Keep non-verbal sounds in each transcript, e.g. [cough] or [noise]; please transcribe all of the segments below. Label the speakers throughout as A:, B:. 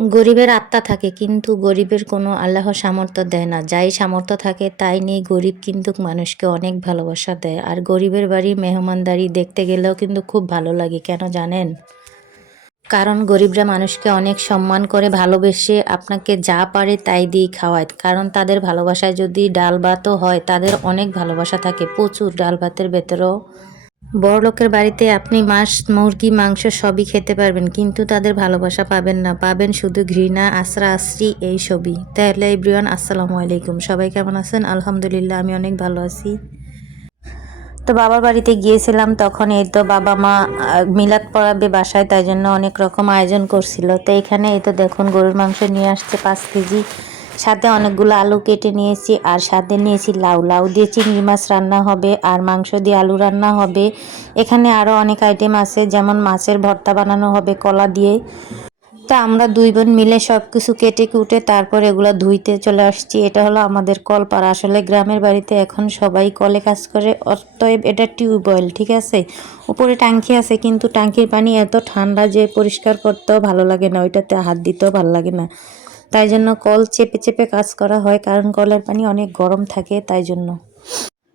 A: গরিবের আত্মা থাকে, কিন্তু গরিবের কোনো আল্লাহ সামর্থ্য দেয় না। যাই সামর্থ্য থাকে, তাই নিয়ে গরিব কিন্তু মানুষকে অনেক ভালোবাসা দেয়। আর গরিবের বাড়ি মেহমানদারি দেখতে গেলেও কিন্তু খুব ভালো লাগে, কেন জানেন? কারণ গরিবরা মানুষকে অনেক সম্মান করে, ভালোবেসে আপনাকে যা পারে তাই দিয়ে খাওয়ায়। কারণ তাদের ভালোবাসায় যদি ডাল ভাতও হয়, তাদের অনেক ভালোবাসা থাকে। প্রচুর ডাল ভাতের ভেতরেও বড় লোকের বাড়িতে আপনি মাছ, মুরগি, মাংস সবই খেতে পারবেন, কিন্তু তাদের ভালোবাসা পাবেন না। পাবেন শুধু ঘৃণা, আশ্রা, আশ্রি, এই সবই তাহলে ইব্রিয়ান আসসালামু আলাইকুম। সবাই কেমন আছেন? আলহামদুলিল্লাহ, আমি অনেক ভালো আছি। তো বাবার বাড়িতে গিয়েছিলাম তখন, এই তো বাবা মা মিলাদ পড়াবে বাসায়, তাই জন্য অনেক রকম আয়োজন করছিল। তো এখানে এই তো দেখুন, গরুর মাংস নিয়ে আসছে পাঁচ কেজি। সাথে অনেকগুলো আলু কেটে নিয়েছি আর সাথে নিয়েছি লাউ। লাউ দিয়ে চিংড়ি মাছ রান্না হবে আর মাংস দিয়ে আলু রান্না হবে। এখানে আরও অনেক আইটেম আছে, যেমন মাছের ভর্তা বানানো হবে কলা দিয়ে। তা আমরা দুই বোন মিলে সব কিছু কেটে কুটে তারপর এগুলো ধুইতে চলে আসছি। এটা হলো আমাদের কল কলপাড়া। আসলে গ্রামের বাড়িতে এখন সবাই কলে কাজ করে, অতএব এটা টিউবওয়েল ঠিক আছে? উপরে ট্যাঙ্কি আছে, কিন্তু ট্যাঙ্কির পানি এত ঠান্ডা যে পরিষ্কার করতেও ভালো লাগে না, ওইটাতে হাত দিতেও ভালো লাগে না। তাই জন্য কল চেপে চেপে কাজ করা হয়, কারণ কলের পানি অনেক গরম থাকে তাই জন্য।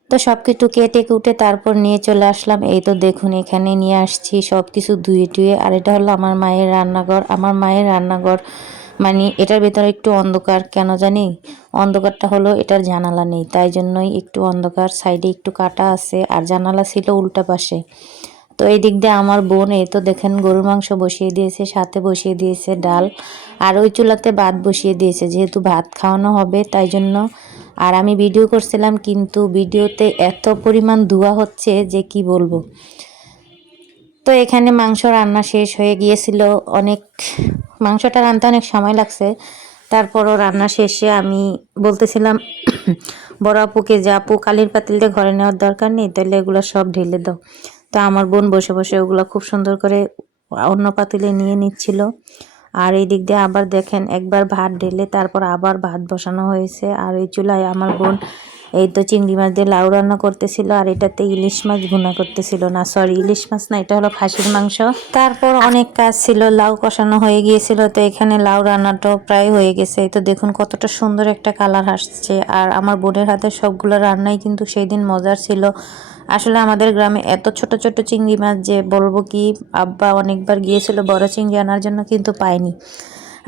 A: তো সব কিছু কেটে কুটে তারপর নিয়ে চলে আসলাম। এই তো দেখুন, এখানে নিয়ে আসছি সব কিছু ধুয়ে টুয়ে। আর এটা হলো আমার মায়ের রান্নাঘর। আমার মায়ের রান্নাঘর মানে এটার ভেতরে একটু অন্ধকার। কেন জানি? অন্ধকারটা হলো এটার জানালা নেই। তাই জন্যই একটু অন্ধকার। সাইডে একটু কাটা আছে। আর জানালা ছিল উল্টা পাশে। তো এই দিক দিয়ে আমার বোন, এই তো দেখেন গরুর মাংস বসিয়ে দিয়েছে, সাথে বসিয়ে দিয়েছে ডাল, আর ওই চুলাতে ভাত বসিয়ে দিয়েছে। যেহেতু ভাত খাওয়ানো হবে, তাই জন্য আর আমি ভিডিও করছিলাম, কিন্তু ভিডিওতে এত পরিমাণ ধোয়া হচ্ছে যে কি বলব। তো এখানে মাংস রান্না শেষ হয়ে গিয়েছিল, অনেক মাংসটা রান্নতে অনেক সময় লাগছে। তারপরও রান্না শেষে আমি বলতেছিলাম, বড় আপুকে যে আপু কালির পাতিলটা ঘরে নেওয়ার দরকার নেই, তাহলে এগুলো সব ঢেলে দাও। তো আমার বোন বসে বসে ওগুলো খুব সুন্দর করে অন্য পাতিলে নিয়ে নিচ্ছিল। আর এই দিক দিয়ে আবার দেখেন একবার ভাত ঢেলে তারপর আবার ভাত বসানো হয়েছে। আর এই চুলায় আমার বোন এই তো চিংড়ি মাছ দিয়ে লাউ রান্না করতেছিল, আর এটাতে ইলিশ মাছ ভুনা করতেছিল না সরি ইলিশ মাছ না, এটা হলো খাসির মাংস। তারপর অনেক কাজ ছিল, লাউ কষানো হয়ে গিয়েছিল, তো এখানে লাউ রান্নাটাও প্রায় হয়ে গেছে। তো দেখুন কতটা সুন্দর একটা কালার আসছে, আর আমার বোনের হাতে সবগুলো রান্নাই কিন্তু সেই দিন মজার ছিল। আসলে আমাদের গ্রামে এত ছোট ছোট চিংড়ি মাছ যে বলব কি, আব্বা অনেকবার গিয়েছিল বড় চিংড়ি আনার জন্য কিন্তু পাইনি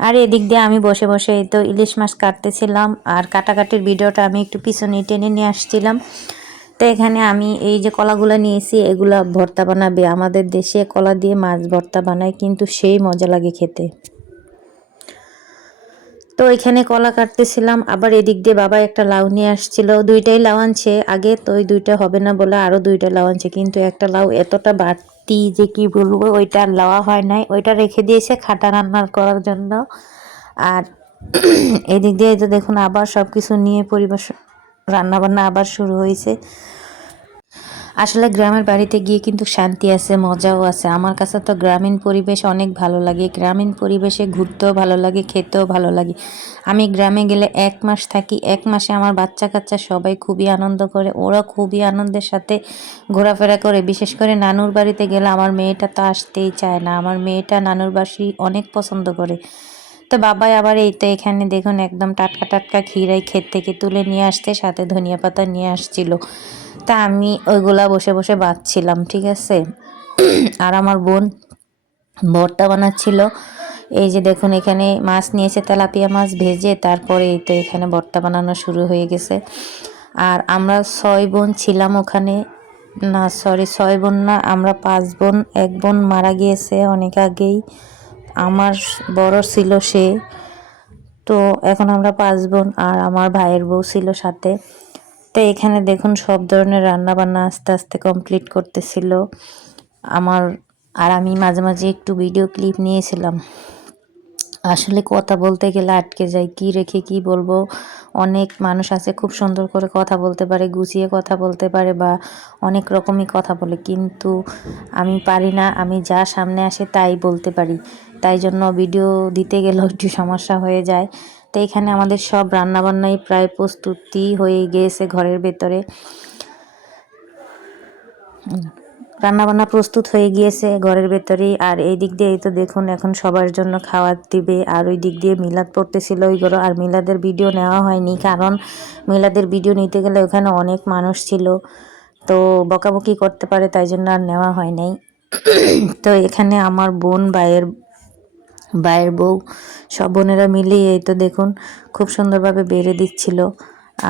A: আর এদিক দিয়ে আমি বসে বসে এই তো ইলিশ মাছ কাটতেছিলাম, আর কাটাকাটির ভিডিওটা আমি একটু পিছনে টেনে নিয়ে আসছিলাম। তো এখানে আমি এই যে কলাগুলো নিয়েছি, এগুলা ভর্তা বানাবে। আমাদের দেশে কলা দিয়ে মাছ ভর্তা বানায়, কিন্তু সেই মজা লাগে খেতে। তো এখানে কলা কাটতেছিলাম, আবার এদিক দিয়ে বাবা একটা লাউ নিয়ে আসছিল। দুইটাই লাউ আনছে আগে, তো ওই দুইটা হবে না বলে আরও দুইটা লাউ আনছে, কিন্তু একটা লাউ এতটা বাড়তি যে কি বলব, ওইটা লওয়া হয় নাই। ওইটা রেখে দিয়েছে খাটা রান্নার করার জন্য। আর [clears throat] এদিক দিয়ে তো দেখুন, আবার সব কিছু নিয়ে পরিবেশন রান্নাবান্না আবার শুরু হয়েছে। আসলে গ্রামের বাড়িতে গিয়ে কিন্তু শান্তি আছে, মজাও আছে। আমার কাছে তো গ্রামীণ পরিবেশ অনেক ভালো লাগে। গ্রামীণ পরিবেশে ঘুরতেও ভালো লাগে, খেতেও ভালো লাগে। আমি গ্রামে গেলে এক মাস থাকি, এক মাসে আমার বাচ্চা কাচ্চা সবাই খুবই আনন্দ করে। ওরা খুবই আনন্দের সাথে ঘোরাফেরা করে। বিশেষ করে নানুর বাড়িতে গেলে আমার মেয়েটা তো আসতেই চায় না। আমার মেয়েটা নানুর বাসি অনেক পছন্দ করে। তো বাবাই আবার এই তো এখানে দেখুন একদম টাটকা টাটকা ক্ষীরাই ক্ষেত থেকে তুলে নিয়ে আসতে, সাথে ধনিয়া পাতা নিয়ে আসছিল। তা আমি ওইগুলা বসে বসে বাঁচছিলাম ঠিক আছে? আর আমার বোন ভর্তা বানাচ্ছিল। এই যে দেখুন, এখানে মাছ নিয়েছে, তেলাপিয়া মাছ ভেজে, তারপরে এই তো এখানে ভর্তা বানানো শুরু হয়ে গেছে। আর আমরা ছয় বোন ছিলাম ওখানে। না সরি ছয় বোন না, আমরা পাঁচ বোন। এক বোন মারা গিয়েছে অনেক আগেই। আমার বড় ছিল সে। তো এখন আমরা পাঁচ বোন, আর আমার ভাইয়ের বউ ছিল সাথে। তো এখানে দেখুন সব ধরনের রান্না বান্না আস্তে আস্তে কমপ্লিট করতেছিল। আমার আর আমি মাঝে মাঝে একটু ভিডিও ক্লিপ নিয়েছিলাম। আসলে কথা বলতে গেলে আটকে যাই কি রেখে কি বলব? অনেক মানুষ আছে খুব সুন্দর করে কথা বলতে পারে, গুছিয়ে কথা বলতে পারে বা অনেক রকমই কথা বলে। কিন্তু আমি পারি না, আমি যা সামনে আসে তাই বলতে পারি। তাই জন্য ভিডিও দিতে গেলেও একটু সমস্যা হয়ে যায়। তো এখানে আমাদের সব রান্নাবান্নাই প্রায় প্রস্তুতি হয়ে গিয়েছে ঘরের ভেতরে। রান্নাবান্না প্রস্তুত হয়ে গিয়েছে ঘরের ভেতরেই। আর এই দিক দিয়ে এই তো দেখুন, এখন সবার জন্য খাওয়ার দিবে। আর ওই দিক দিয়ে মিলাদ পড়তেছিল ওইগুলো। আর মিলাদের ভিডিও নেওয়া হয়নি, কারণ মিলাদের ভিডিও নিতে গেলে ওখানে অনেক মানুষ ছিল। তো বকাবকি করতে পারে, তাই জন্য আর নেওয়া হয় নাই। তো এখানে আমার বোন, ভাইয়ের ভাইয়ের বউ, সব বোনেরা মিলিয়ে এই তো দেখুন খুব সুন্দরভাবে বেড়ে দিচ্ছিল।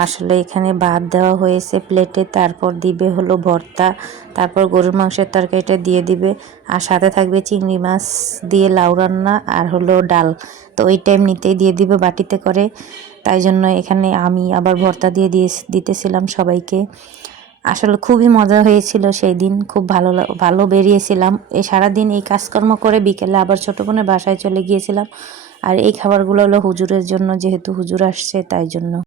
A: আসলে এখানে ভাত দেওয়া হয়েছে প্লেটে, তারপর দিবে হলো ভর্তা, তারপর গরুর মাংসের তরকারিটা দিয়ে দিবে, আর সাথে থাকবে চিংড়ি মাছ দিয়ে লাউ রান্না আর হলো ডাল। তো ওই টাইম নিতেই দিয়ে দিবে বাটিতে করে। তাই জন্য এখানে আমি আবার ভর্তা দিয়ে দিয়ে দিতেছিলাম সবাইকে। আসলে খুবই মজা হয়েছিল সেই দিন খুব ভালো ভালো বেরিয়েছিলাম। এই সারাদিন এই কাজকর্ম করে বিকেলে আবার ছোটো বোনের বাসায় চলে গিয়েছিলাম। আর এই খাবারগুলো হলো হুজুরের জন্য, যেহেতু হুজুর আসছে তাই জন্য।